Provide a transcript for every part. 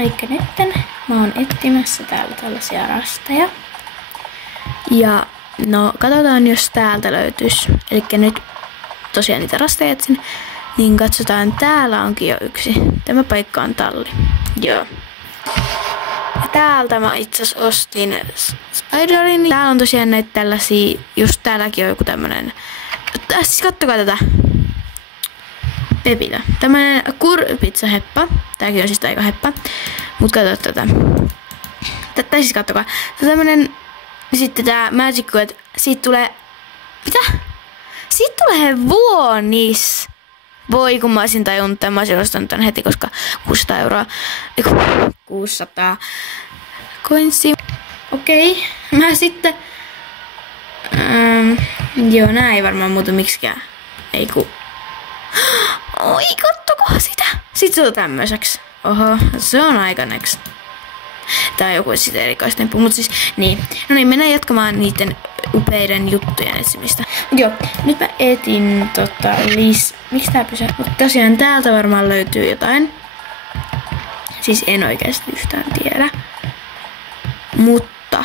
Elikkä nytten mä oon etsimässä täällä tällaisia rasteja. Ja no katsotaan jos täältä löytyisi. Elikkä nyt tosiaan niitä rasteja etsin. Niin katsotaan, täällä onkin jo yksi. Tämä paikka on talli. Joo. Ja täältä mä itse ostin Spiderin. Täällä on tosiaan näitä tällaisia, just täälläkin on joku tämmönen. Siis kattokaa tätä. Pepitä. Tämmönen kurpitsaheppa. Tääkin on siis aika heppa. Mut katso tätä. Tai siis kattokaa. Tää tämmönen. Sitten tää Magic, että siitä tulee. Mitä? Siitä tulee vuonis. Voi kun mä olisin tajunnut tämän, mä olisin ostanut tän heti, koska 600 euroa. 600 coinsia. Okei. Mä sitten. Joo, nää ei varmaan muutu miksikään. Ei ku. Oi, kattokaa sitä. Sitten se on tämmöiseksi. Oho, se on aika next. Tää on joku sitten erikoistemppu, mut siis niin. No niin, mennään jatkamaan niiden upeiden juttujen etsimistä. Joo, nyt mä etin miksi tää pysää? Mutta tosiaan täältä varmaan löytyy jotain. Siis en oikeasti yhtään tiedä. Mutta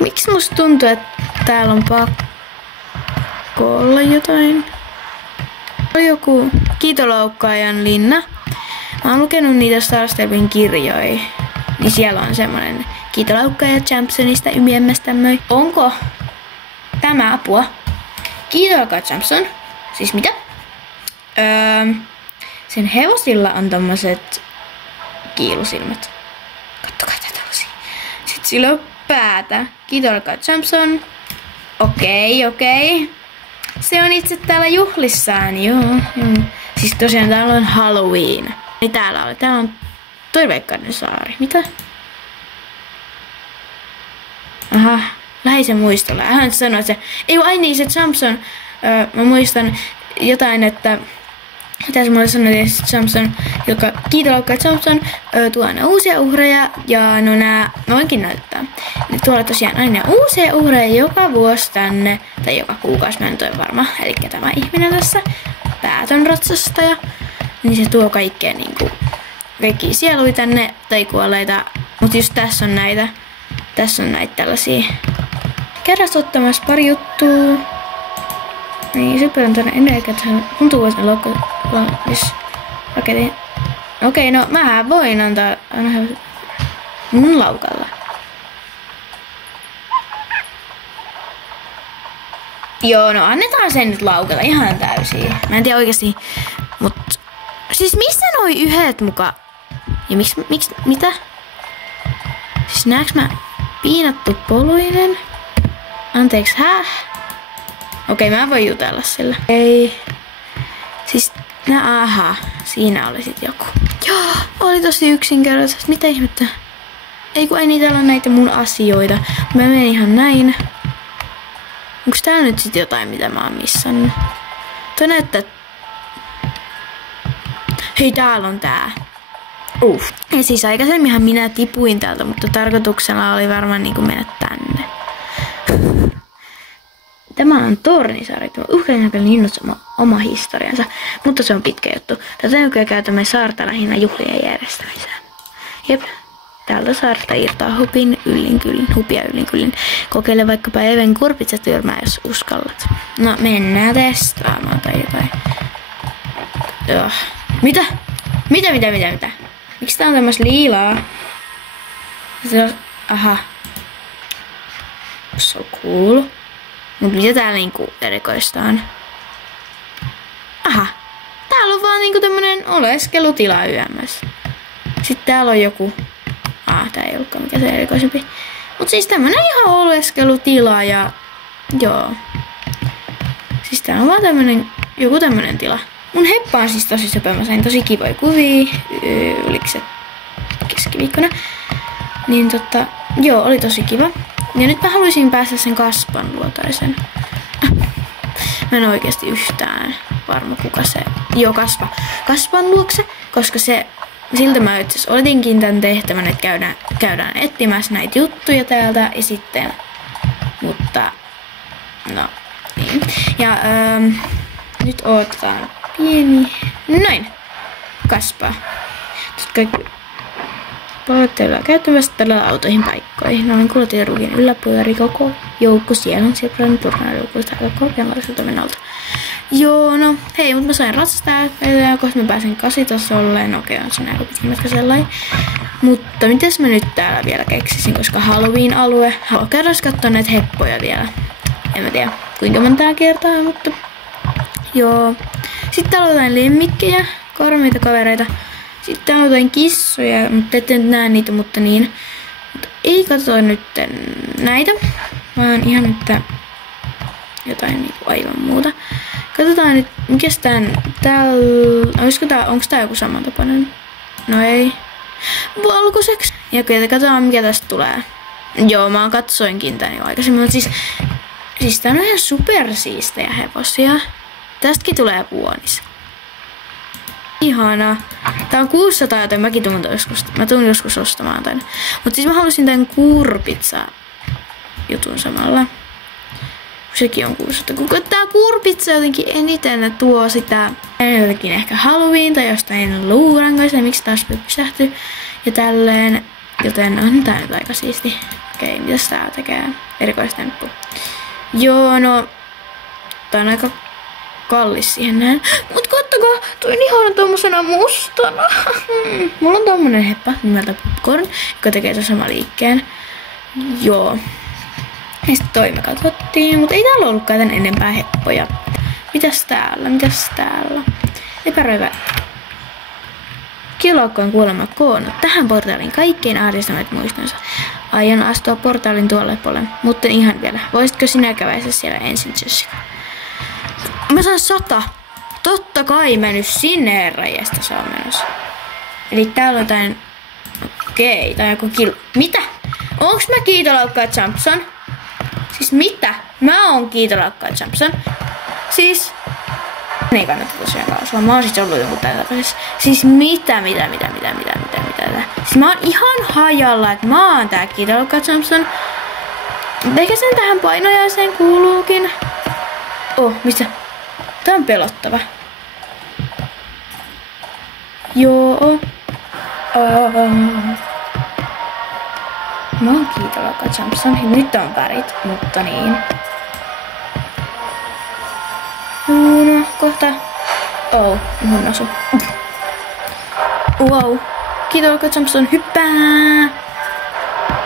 miksi musta tuntuu, että täällä on pakko olla jotain? Oli joku Kiitolaukkaajan linna. Mä oon lukenut niitä Star Stepin kirjoja. Niin siellä on semmonen Kiitolaukkaaja Champsonista ymiemmästämmöi. Onko tämä apua? Kiitolaukkaaja Champson. Siis mitä? Sen hevosilla on tommoset kiilusilmät. Kattokaa tätä osia. Sitten sillä on päätä. Kiitolaukkaaja Champson. Okei. Se on itse täällä juhlissaan, joo. Siis tosiaan täällä on Halloween. Ei täällä ole. Täällä on Toiveikkaiden saari. Mitä? Aha. Läheisen muistolla. Hän sanoi, että se. Ei ai niin, se Champson. Mä muistan jotain, että. Tässä mulle sanoi, että Champson, joka Kiitolaukkaaja Champson tuo aina uusia uhreja. Ja no nää. Mä voinkin näyttää. Nyt tuolla tosiaan aina uusia uhreja joka vuosi tänne. Tai joka kuukausi, mä en ole varma. Elikkä tämä ihminen tässä. Päätön ratsastaja. Niin se tuo kaikkea niinku kaikkia sieluja tänne tai kuolleita. Mut just tässä on näitä. Tässä on näitä tällaisia. Käydään ottamassa pari juttua. Niin super on tänne energiat. Tuntuu sen raketin. Okei, no mähän voin antaa mun laukalla. Joo, no annetaan sen nyt laukalla ihan täysin. Mä en tiedä oikeesti, mut siis missä noi yhdet muka? Ja miksi, mitä? Siis näeks mä piinattu poluinen? Anteeksi, Okei, mä voin jutella sillä. Ei. Siis, aha, siinä oli sit joku. Joo, oli tosi yksinkertaisesti. Mitä ihmettä? Ei kun ei niitä ole näitä mun asioita. Mä menen ihan näin. Onks tää nyt sit jotain, mitä mä oon missannut? Toi näyttää. Hei, täällä on tää. Ja siis aikaisemminhan minä tipuin täältä, mutta tarkoituksena oli varmaan niinku mennä tänne. Tämä on Tornisaari. Ukrainan linnossa oma historiansa, mutta se on pitkä juttu. Tätä nykyään käytämme saarta lähinnä juhlien järjestämiseen. Jep. Täältä saarta irtaa hupia yllin kyllin. Kokeile vaikkapa Even kurpitsatyrmää, jos uskallat. No, mennään testaamaan tai jotain. Mitä? Miksi tää on tämmöis liilaa? Se on. Aha. So cool. Mut mitä täällä niinku erikoista on? Aha. Täällä on vaan niinku tämmönen oleskelutila YMS. Sitten täällä on joku. Tää ei ollutkaan mikä se erikoisempi. Mut siis tämmönen ihan oleskelutila ja. Joo. Siis tää on vaan tämmönen. Joku tämmönen tila. Mun heppa on siis tosi söpö. Mä sain tosi kivoja kuvia. Oliko se keskiviikkona? Niin joo, oli tosi kiva. Ja nyt mä haluaisin päästä sen kaspan luotaisen. Mä en oikeesti yhtään varma kuka se. Joo, kasvan luokse. Koska se. Siltä mä itse oletinkin tän tehtävän, että käydään etsimässä näitä juttuja täältä ja sitten. Mutta. No. Niin. Ja nyt otetaan pieni. Noin. Kaspa. kaikki palautteilla käyttämässä tällä autoihin paikkoihin. Noin kuultiin ruukin ylläpyöri koko joukko siellä on Sirpran turnajoukkuista aika korkeanlaiselta mennalta. Joo, no hei, mutta mä sain ratsastaa ja kohta mä pääsen 8-tasolle. No okei, on se aika pitkin matka sellainen. Mutta mitäs mä nyt täällä vielä keksisin, koska Halloween-alue. Haluan käydä katsoa näitä heppoja vielä. En mä tiedä kuinka montaa kertaa, mutta joo. Sitten täällä on jotain lemmikkejä, karmeita kavereita. Sitten täällä on jotain kissoja, mutta ette nyt näe niitä, mutta niin. Mutta ei katso nyt näitä, vaan ihan nyt jotain niinku aivan muuta. Katsotaan nyt, mikäs täällä, onks tää joku samantapainen? No ei. Valkoiseksi. Ja kyllä katsotaan mikä tästä tulee. Joo, mä katsoinkin tän jo aikaisemmin, mutta siis tää on ihan supersiistejä hevosia. Tästäkin tulee puonis. Ihanaa. Tää on 600, joten mä tuun joskus ostamaan tän. Mut siis mä halusin tän kurpitsa jutun samalla. Sekin on 600. Kun tää kurpitsa jotenkin eniten tuo sitä jotenkin ehkä Halloween tai jostain luurankoista, miksi taas pysähtyy ja tälleen. Joten on tää nyt aika siisti. Okei, mitäs tää tekee? Erikoistemppu. Joo, no tää on aika kallis siihen näin. Mut kattokaa, toi ihana tommosena mustana. Mulla on tommonen heppa nimeltä Popcorn, joka tekee sen sama liikkeen. Joo. Ja sit toi me katsottiin, mutta ei täällä ollutkaan tän enempää heppoja. Mitäs täällä? Epäröivä. Kielaukko on kuulemma koonnut tähän portaalin kaikkein ahdistamat muistonsa. Aion astua portaalin tuolle puolelle, mutta ihan vielä. Voisitko sinä käväistä siellä ensin, Jessica? Mä saan 100. Totta kai mä nyt sinne rajasta saan menossa. Eli täällä on jotain. Okei, tää on joku Mitä? Onks mä kiitolaukkaa Jumpson? Siis mitä? Mä oon kiitolaukkaa Jumpson. Siis ei kannata tosiaan kausua. Mä oon siis ollut joku täällä. Siis mitä? Siis mä oon ihan hajalla, että mä oon tää kiitolaukkaa Jumpson. Ehkä sen tähän painojaiseen kuuluukin. Mistä? Tää on pelottava. Joo. Mä oon kiitolakka Jumpson. Nyt on värit, mutta niin. No, kohta. Mun asu. Wow. Kiitolakka Jumpson, hyppää.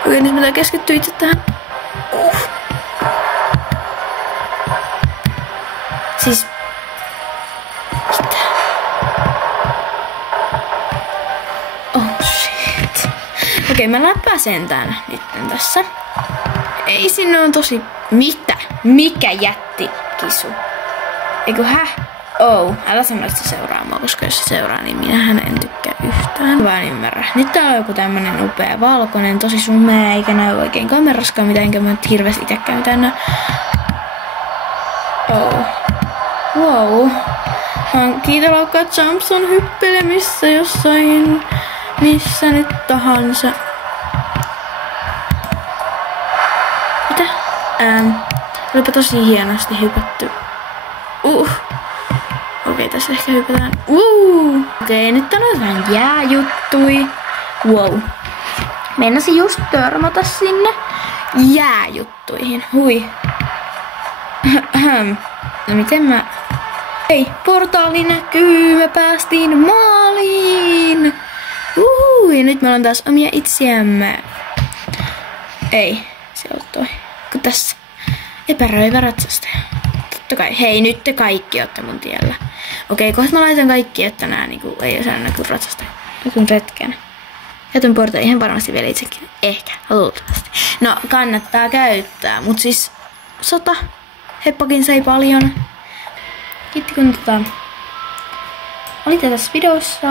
Okei, nyt pitää keskittyä itse tähän. Siis mitä? Shit. Okei, mä läpäsen tän nyt tässä. Ei sinne on tosi. Mitä? Mikä jättikisu? Eikö älä sano sitä seuraamaan, koska jos se seuraa, niin minähän en tykkää yhtään. Vaan ymmärrä. Nyt täällä on joku tämmönen upea valkoinen, tosi sumea, eikä näy oikein kameraskaan mitään, enkä mä nyt hirveästi itekään mitään näy. Wow. Kiitolaukka Jumpson hyppelemissä jossain, missä nyt tahansa. Mitä? Olipa tosi hienosti hypätty. Okei, tässä ehkä hypätään. Okei, nyt on vähän jääjuttui. Wow. Meinasin just törmätä sinne jääjuttuihin. Hui. No miten mä... Hei, portaali näkyy, me päästiin maaliin! Ja nyt me ollaan taas omia itseämme. Ei, se on toi. Kun tässä epäröivä ratsastaja. Totta kai, hei, nyt te kaikki ootte mun tiellä. Okei, kohta mä laitan kaikki, että nää niinku ei osaa näkyy ratsastaja. Näkyn retken. Jätyn portaali ihan varmasti vielä itsekin. Ehkä, luultavasti. No, kannattaa käyttää, mut siis 100. Heppakin sai paljon. Kiitti kun olitte tässä videossa.